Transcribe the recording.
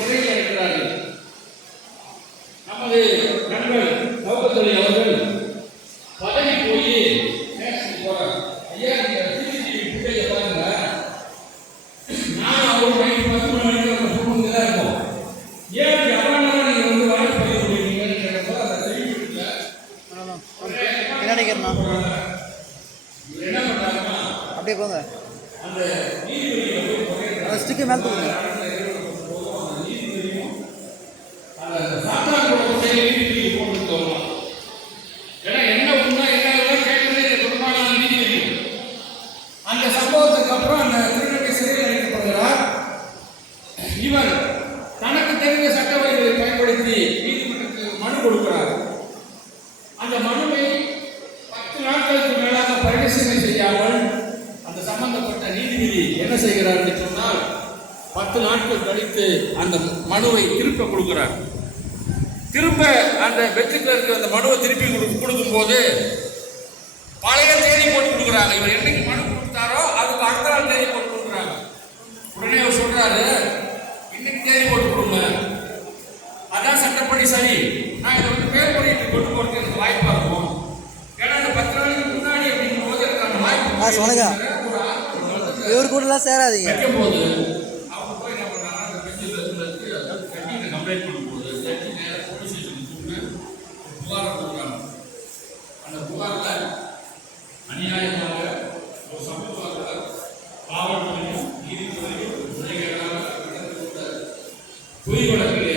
சிறையில் இருக்கிறார்கள். நமது நண்பர் சௌகத்துறை அவர்கள் பதவி போய் போறார். ஐயா பிள்ளைய பாருங்க, நான் அவர் நைட்டு 10 மணிக்கு சூழ்நிலை தான் இருக்கும். ஏன் எவ்வளவு நேரம் நீங்க வந்து வாய்ப்பு பதிவு பண்ணிருக்கீங்கன்னு கேட்டப்போ அந்த தெரிவிக்கல. என்ன பண்றாங்கன்னா அப்படியே போங்க, அந்த நீதிபதியை ஸ்டிக்கு மேலே போகுங்க. அந்த சம்பவத்துக்கு அப்புறம் அந்த திருநங்கை சிறையில் அடைக்கப்படுகிறார். இவர் தனக்கு தெரிந்த சட்ட வழிகளை பயன்படுத்தி நீதிமன்றத்துக்கு மனு கொடுக்கிறார். அந்த மனுவை 10 நாட்களுக்கு மேலாக பரிசீலனை செய்யாமல் அந்த சம்பந்தப்பட்ட நீதிபதி என்ன செய்கிறார் என்று சொன்னால் 10 நாட்கள் கழித்து அந்த மனுவை திருப்ப கொடுக்கிறார். திரும்ப அந்த பெற்றுக்களுக்கு அந்த மனுவை திருப்பி கொடுக்கும் போது பழைய தேதி போட்டு கொடுக்குறாங்க. இவர் என்னைக்கு மனு கொடுத்தாரோ அதுக்கு அடுத்த நாள் தேதி போட்டு கொடுக்குறாங்க. உடனே அவர் சொல்றாரு, இன்னைக்கு தேதி போட்டு கொடுங்க, அதான் சட்டப்படி சரி, நான் இதை வந்து மேல்முறையீட்டு கொண்டு போறதுக்கு எனக்கு வாய்ப்பா இருக்கும். ஏன்னா அந்த 10 நாளைக்கு முன்னாடி அப்படிங்கும் போது எனக்கு அந்த வாய்ப்பு சொல்லுங்க, இவர் கூட எல்லாம் சேராதீங்க. வைக்கும் போது அவங்க போய் என்ன பண்றாங்க, அந்த பெஞ்சில் கட்டி கம்ப்ளைண்ட் பண்ணும்போது ஜட்ஜி நேரம் போலீஸ் ஸ்டேஷனுக்கு புகார் கொடுக்குறாங்க. அந்த புகார்ல அநியாயமாக ஒரு சமூகத்தில் காவல்துறையும் நீதித்துறையும் முறைகேடாக நடந்து கொண்ட பொய் வழக்கில்